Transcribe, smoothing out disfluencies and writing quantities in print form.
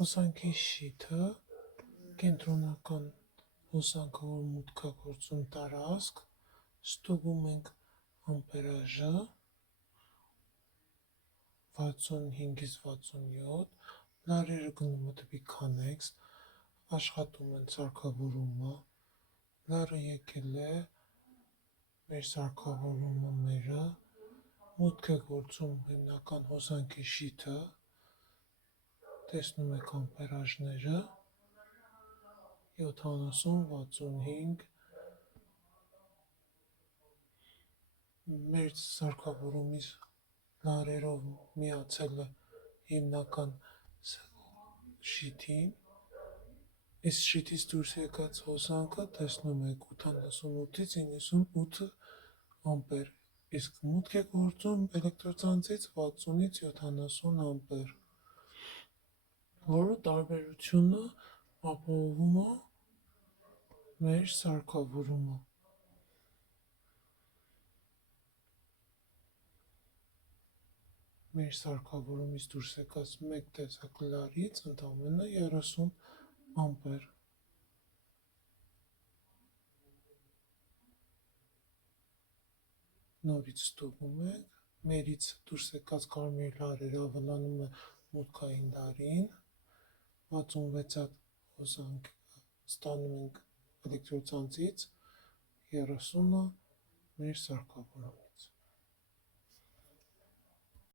Հոսանքի շիթը կենտրոնական հոսանքը, որ մուտքագործում տարածք, ստուգում ենք ամպերաժը 65-ից 67, լարերը գնում է դեպի քանեքս, աշխատում են սարքավորումը, լարը եկել է, մեր սարքավորումը մերը, մուտք է գործում հիմնական հոսանքի շիթը, տեսնում եք ամպերաժները 70, 65, մեր սարքավորումից լարերով միացել է հիմնական շիթին, այս շիթից դուրս եկած հոսանքը տեսնում եք 88-ից 98 ամպեր, իսկ մուտք է գործում էլեկտրոցանցից 60-ից 70 ամպեր, որը տարբերությունը ապահովում է մեր սարքավորումը։ Մեր սարքավորումից դուրս եկած մեկ տեսակ լարից ընդամենը 30 ամպեր։ Նորից ստուգում ենք, մերից դուրս եկած կարմիր լարերը ավելանում է մուտքային լարին, 66-ատ հոսանք ստանում ենք էլեկտրոցանցից, 30-ը մեր սարքավորումից։